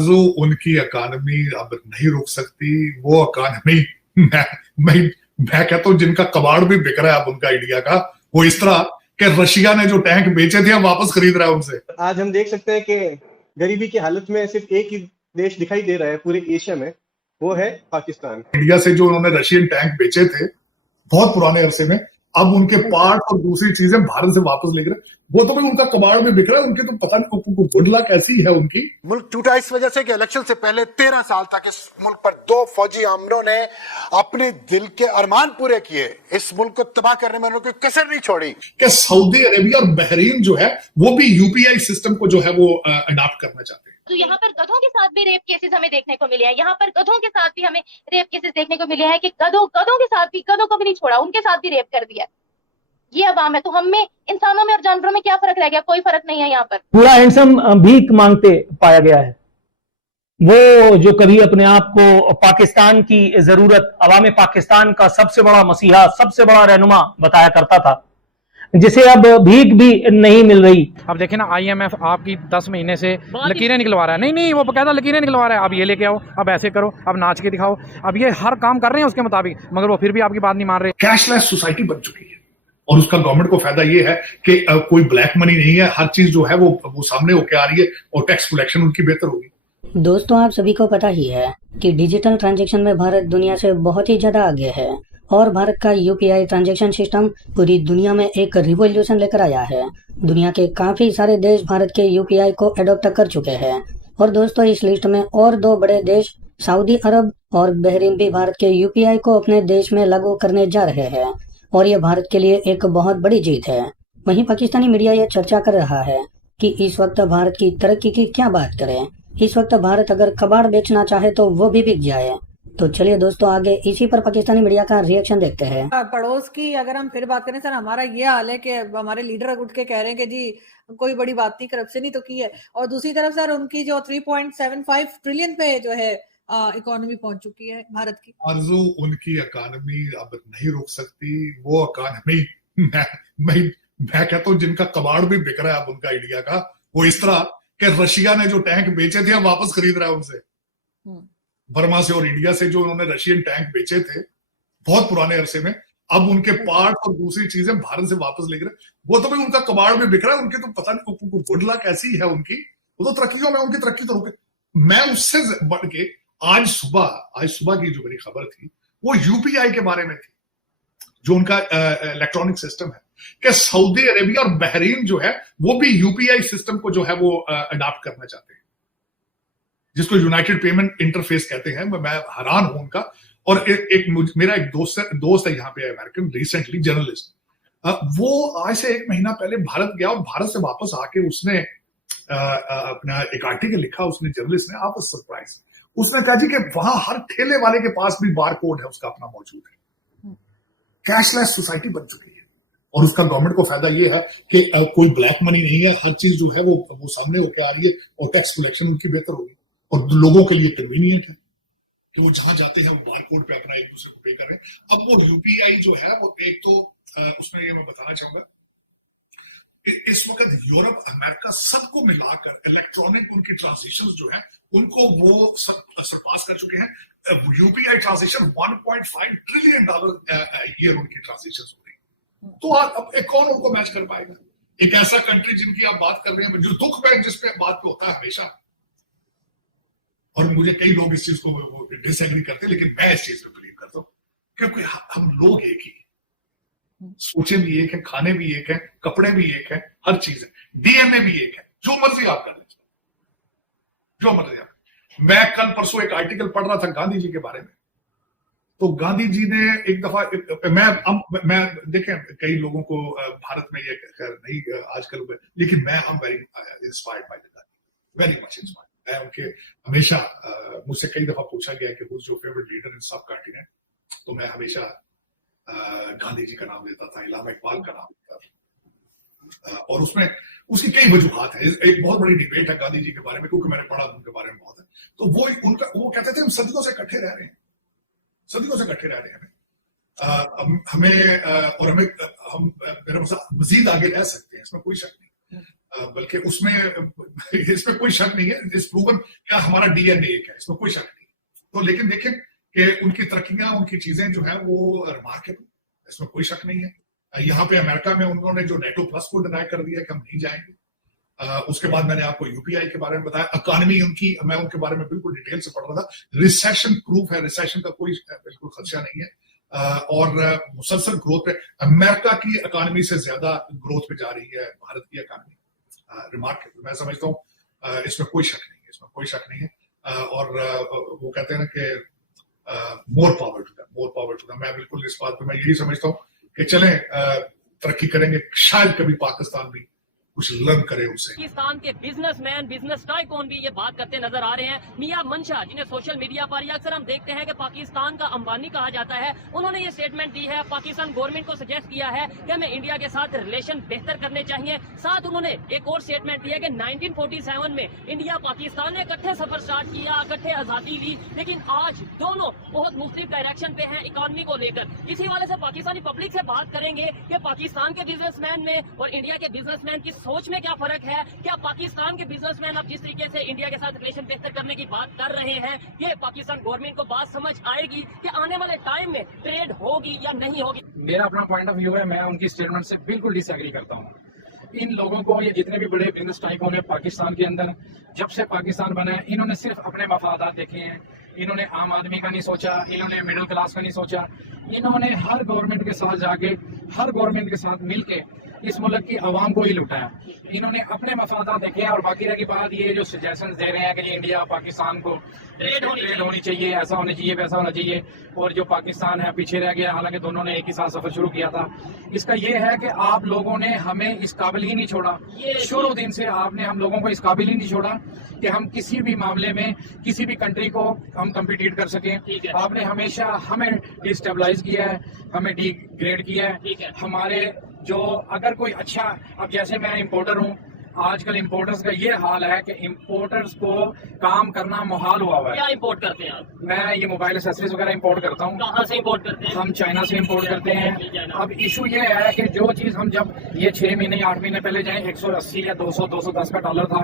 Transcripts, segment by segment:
जो उनकी इकॉनमी अब नहीं रुक सकती, वो इकॉनमी मैं मैं मैं कहता हूं जिनका कबाड़ भी बिक रहा है अब उनका इंडिया का, वो इस तरह कि रशिया ने जो टैंक बेचे थे हम वापस खरीद रहा है उनसे। आज हम देख सकते हैं कि गरीबी की हालत में सिर्फ एक ही देश दिखाई दे रहा है पूरे एशिया में, वो है पाकिस्तान। इंडिया से जो उन्होंने रशियन टैंक बेचे थे बहुत पुराने अरसे में, अब उनके पार्ट और दूसरी चीजें भारत से वापस लेकर, वो तो भाई उनका कबाड़ में बिक रहा है, उनके तो पता नहीं गुड लक ऐसी है उनकी। मुल्क टूटा इस वजह से कि इलेक्शन से पहले 13 साल तक इस मुल्क पर 2 फौजी आमरों ने अपने दिल के अरमान पूरे किए। इस मुल्क को तबाह करने में उन्होंने कोई कसर नहीं छोड़ी। कि सऊदी अरेबिया और बहरीन जो है वो भी यूपीआई सिस्टम को जो है वो अडॉप्ट करना चाहते हैं। तो यहाँ पर गधों के साथ भी रेप केसेस हमें देखने को मिले हैं, यहाँ पर गधों के साथ भी हमें रेप केसेस देखने को मिले हैं कि गधों के साथ भी, गधों को भी नहीं छोड़ा, उनके साथ भी रेप कर दिया। ये अवाम है, तो हम में, इंसानों में और जानवरों में क्या फर्क रह गया? कोई फर्क नहीं है। यहाँ पर पूरा हैंडसम भीख मांगते पाया गया है, वो जो कभी अपने आप को पाकिस्तान की जरूरत, अवाम पाकिस्तान का सबसे बड़ा मसीहा, सबसे बड़ा रहनुमा बताया करता था, जिसे अब भीख भी नहीं मिल रही। अब देखिए ना, आईएमएफ आपकी 10 महीने से लकीरें निकलवा रहा है। नहीं, वो बकायदा लकीरें निकलवा रहा है। अब ये लेके आओ, अब ऐसे करो, अब नाच के दिखाओ, अब ये हर काम कर रहे हैं उसके मुताबिक, मगर वो फिर भी आपकी बात नहीं मान रहे। कैशलेस सोसाइटी बन चुकी है और उसका गवर्नमेंट को फायदा ये है कि कोई ब्लैक मनी नहीं है, हर चीज जो है वो सामने होके आ रही है और टैक्स कलेक्शन उनकी बेहतर होगी। दोस्तों, आप सभी को पता ही है कि डिजिटल ट्रांजैक्शन में भारत दुनिया से बहुत ही ज्यादा आगे है और भारत का यूपीआई ट्रांजैक्शन सिस्टम पूरी दुनिया में एक रिवॉल्यूशन लेकर आया है। दुनिया के काफी सारे देश भारत के यूपीआई को अडॉप्ट कर चुके हैं और दोस्तों इस लिस्ट में और 2 बड़े देश सऊदी अरब और बहरीन भी भारत के यूपीआई को अपने देश में लागू करने जा रहे हैं और ये भारत के लिए एक बहुत बड़ी जीत है। वहीं पाकिस्तानी मीडिया ये चर्चा कर रहा है कि इस वक्त भारत की तरक्की की क्या बात करें, इस वक्त भारत अगर कबाड़ बेचना चाहे तो वो भी बिक जाए। तो चलिए दोस्तों, आगे इसी पर पाकिस्तानी मीडिया का रिएक्शन देखते हैं। पड़ोस की अगर हम फिर बात करें सर, हमारा ये हाल है कि हमारे लीडर उठ के कह रहे हैं कि जी कोई बड़ी बात नहीं, करप्शन ही तो की है, और दूसरी तरफ सर उनकी जो 3.75 ट्रिलियन पे जो है इकोनॉमी पहुंच चुकी है भारत की। आरजू उनकी इकॉनमी अब नहीं रुक सकती, वो इकॉनमी मैं कहता हूं जिनका कबाड़ भी बिक रहा है अब उनका इंडिया का, वो इस तरह कि रशिया ने जो टैंक बेचे थे हम वापस खरीद रहा है उनसे। बर्मा से और इंडिया से जो उन्होंने रशियन टैंक बेचे थे बहुत पुराने अरसे में, अब उनके पार्ट और दूसरी चीजें भारत से वापस लेकर, वो तो भाई उनका कबाड़ में बिक रहा है, उनके तो पता नहीं गुड लक ऐसी है उनकी, वो तो तरक्कियों में उनकी तरक्की तो रुके। मैं उससे बढ़ के आज सुबह की जो मेरी खबर थी वो यूपीआई के बारे में थी, जो उनका इलेक्ट्रॉनिक सिस्टम है कि सऊदी अरेबिया और बहरीन जो है वो भी यूपीआई सिस्टम को जो है वो अडॉप्ट करना चाहते हैं, जिसको यूनाइटेड पेमेंट इंटरफेस कहते हैं। मैं हैरान हूं उनका। और मेरा एक दोस्त है यहाँ पे अमेरिकन, रिसेंटली जर्नलिस्ट, वो आज से 1 महीना पहले भारत गया और भारत से वापस आके उसने अपना एक आर्टिकल लिखा, उसने जर्नलिस्ट ने, आप सरप्राइज, उसने कहा जी कि वहां हर ठेले वाले के पास भी बार कोड है उसका अपना मौजूद है। कैशलेस सोसाइटी बन चुकी है और उसका गवर्नमेंट को फायदा ये है कि कोई ब्लैक मनी नहीं है, हर चीज जो है वो सामने होकर आ रही है और टैक्स कलेक्शन उनकी बेहतर होगी और लोगों के लिए कन्वीनियंट है कि वो जहां जाते हैं वो बार कोड पे अपना एक दूसरे को पे कर रहे हैं। अब वो यूपीआई जो है वो एक तो उसमें ये मैं बताना चाहूंगा, इस वक्त यूरोप अमेरिका सबको मिलाकर इलेक्ट्रॉनिक उनकी ट्रांजेक्शन जो है उनको वो सब सरपास कर चुके हैं। यूपीआई ट्रांजेक्शन $1.5 ट्रिलियन ईयर उनकी ट्रांजेक्शन हो रही, तो अब कौन उनको मैच कर पाएगा? एक ऐसा कंट्री जिनकी आप बात कर रहे हैं, जो दुख में जिसपे बात पे होता है हमेशा, और मुझे कई लोग इस चीज को डिसएग्री करते हैं, लेकिन मैं इस चीज में बिलीव करता हूँ क्योंकि हम लोग एक ही, सोचें भी एक है, खाने भी एक है, कपड़े भी एक है, हर चीज है, डीएनए भी एक है, जो मर्जी आप कर लीजिए, जो मर्जी आप। मैं कल परसों एक आर्टिकल पढ़ रहा था गांधी जी के बारे में, तो गांधी जी ने एक दफा, मैं देखें कई लोगों को भारत में ये नहीं आजकल, लेकिन मैं हम very inspired by the Gandhi, very much inspired. मैं उनके हमेशा, मुझसे कई दफा पूछा गया कि who is your favourite leader in सब कॉन्टिनेंट, तो मैं हमेशा गांधी जी का नाम लेता था, इलामा इकबाल का नाम लेता था, और उसमें उसकी कई वजूहात है। एक बहुत बड़ी डिबेट है गांधी जी के बारे में, क्योंकि मैंने पढ़ा उनके बारे में बहुत है। तो वो कहते थे हम सदियों से इकट्ठे रह रहे हैं, सदियों से इकट्ठे रह रहे हैं, हम मेरे मजीद आगे रह सकते हैं, इसमें कोई शक नहीं। बल्कि उसमें इसमें कोई शक नहीं है, इस प्रूवन क्या हमारा डीएनए एक है, इसमें कोई शक नहीं। तो लेकिन देखें कि उनकी तरक्कियां, उनकी चीजें जो है वो रिमार्केबल, इसमें कोई शक नहीं है। यहाँ पे अमेरिका में उन्होंने जो नेटो प्लस को डिनाई कर दिया कि हम नहीं जाएंगे। उसके बाद मैंने आपको यूपीआई के बारे में बताया, इकोनॉमी उनकी, मैं उनके बारे में बिल्कुल डिटेल से पढ़ रहा था, रिसेशन प्रूफ है, रिसेशन का कोई बिल्कुल खदशा नहीं है और मुसलसल ग्रोथ पे, अमेरिका की इकोनॉमी से ज्यादा ग्रोथ पे जा रही है भारत की इकोनॉमी। रिमार्केबल, मैं समझता हूँ इसमें कोई शक नहीं है, इसमें कोई शक नहीं है। और वो कहते हैं ना कि more power to them, more power to them. मैं बिल्कुल इस बात पे मैं यही समझता हूँ कि चलें तरक्की करेंगे, शायद कभी पाकिस्तान भी कुछ लर्न करे उसे। पाकिस्तान के बिजनेसमैन, बिजनेस टाइकून भी ये बात करते नजर आ रहे हैं। मियां मंशा, जिन्हें सोशल मीडिया पर या अक्सर हम देखते हैं कि पाकिस्तान का अंबानी कहा जाता है, उन्होंने ये स्टेटमेंट दी है, पाकिस्तान गवर्नमेंट को सजेस्ट किया है कि हमें इंडिया के साथ रिलेशन बेहतर करने चाहिए। साथ उन्होंने एक और स्टेटमेंट दिया कि 1947 में इंडिया पाकिस्तान ने इकट्ठे सफर स्टार्ट किया, इकट्ठे आजादी ली, लेकिन आज दोनों बहुत मुख्तलिफ डायरेक्शन पे हैं इकोनॉमी को लेकर। इसी वाले से पाकिस्तानी पब्लिक से बात करेंगे कि पाकिस्तान के बिजनेसमैन में और इंडिया के बिजनेसमैन की सोच में क्या फर्क है। क्या पाकिस्तान के बिजनेसमैन अब जिस तरीके से इंडिया के साथ रिलेशन बेहतर करने की बात कर रहे हैं, ये पाकिस्तान गवर्नमेंट को बात समझ आएगी कि आने वाले टाइम में ट्रेड होगी या नहीं होगी? मेरा अपना पॉइंट ऑफ व्यू है, मैं उनकी स्टेटमेंट से बिल्कुल डिसएग्री करता हूँ। इन लोगों को, ये जितने भी बड़े बिजनेस टाइकून है पाकिस्तान के अंदर, जब से पाकिस्तान बना है, इन्होंने सिर्फ अपने मफादात देखे हैं। इन्होंने आम आदमी का नहीं सोचा, इन्होंने मिडिल क्लास का नहीं सोचा। इन्होंने हर गवर्नमेंट के साथ जाके, हर गवर्नमेंट के साथ मिलके इस मुल्क की आवाम को ही लुटाया। इन्होंने अपने मफादात देखे। और बाकी रही बात, ये जो सजेशन दे रहे हैं कि इंडिया पाकिस्तान को ट्रेड होनी चाहिए, ऐसा होना चाहिए, वैसा होना चाहिए, और जो पाकिस्तान है पीछे रह गया, हालांकि दोनों ने एक ही साथ सफर शुरू किया था। इसका ये है कि आप लोगों ने हमें इस काबिल ही नहीं छोड़ा, शुरू दिन से आपने हम लोगों को इस काबिल ही नहीं छोड़ा कि हम किसी भी मामले में किसी भी कंट्री को हम कम्पिटिट कर सकें। आपने हमेशा हमें डिस्टेबलाइज किया है, हमें डिग्रेड किया है। हमारे जो अगर कोई अच्छा, अब जैसे मैं इंपोर्टर हूँ, आजकल इंपोर्टर्स का ये हाल है कि इंपोर्टर्स को काम करना मुहाल हुआ है। क्या इंपोर्ट करते हैं आप? मैं ये मोबाइल एक्सेसरीज वगैरह इंपोर्ट करता हूँ। कहाँ से इंपोर्ट करते हैं? हम चाइना से इंपोर्ट करते हैं। अब इशू ये है कि जो चीज हम जब ये 6 महीने 8 महीने पहले जाए 180 या 200 210 का डॉलर था,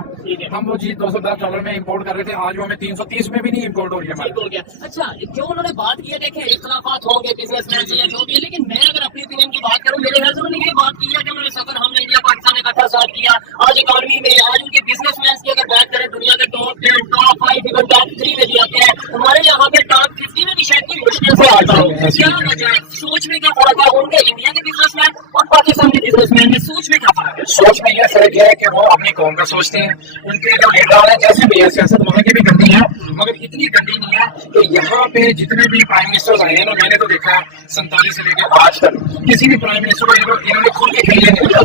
हम वो चीज 210 डॉलर में इंपोर्ट कर रहे थे, आज वो हमें 330 में भी नहीं इंपोर्ट हो रही है। अच्छा, जो उन्होंने बात की है, देखें इख्तलाफात होंगे बिजनेसमैन से या जो भी, लेकिन मैं अगर अपनी ओपिनियन की बात करूँ, मेरे ख्याल से उन्होंने ये बात की है कि उन्होंने सफर हमने इंडिया पाकिस्तान इकट्ठा साथ किया। आज इकोनॉमी में, आज उनके बिजनेसमैन की अगर बात करें, दुनिया के टॉप 10, टॉप 5, इवन टॉप 3 में जाते हैं। हमारे यहाँ पे टॉप 50 में भी शायद कोई मुश्किल से आता हो। क्या वजह है? सोच में क्या फर्क है उनके इंडिया के बिजनेसमैन और पाकिस्तान के बिजनेसमैन में? सोच में क्या फर्क है? सोच में यह फर्क है कि वो अपनी कौम का सोचते हैं। उनके जो लीडर है, जैसे भी है, सियासत वहाँ की भी गंदी है, मगर इतनी गंदी नहीं है कि यहाँ पे जितने भी प्राइम मिनिस्टर आए हैं, मैंने तो देखा 47 से लेकर आज तक किसी भी प्राइम मिनिस्टर को इन्होंने खुल के खेलने नहीं दिया।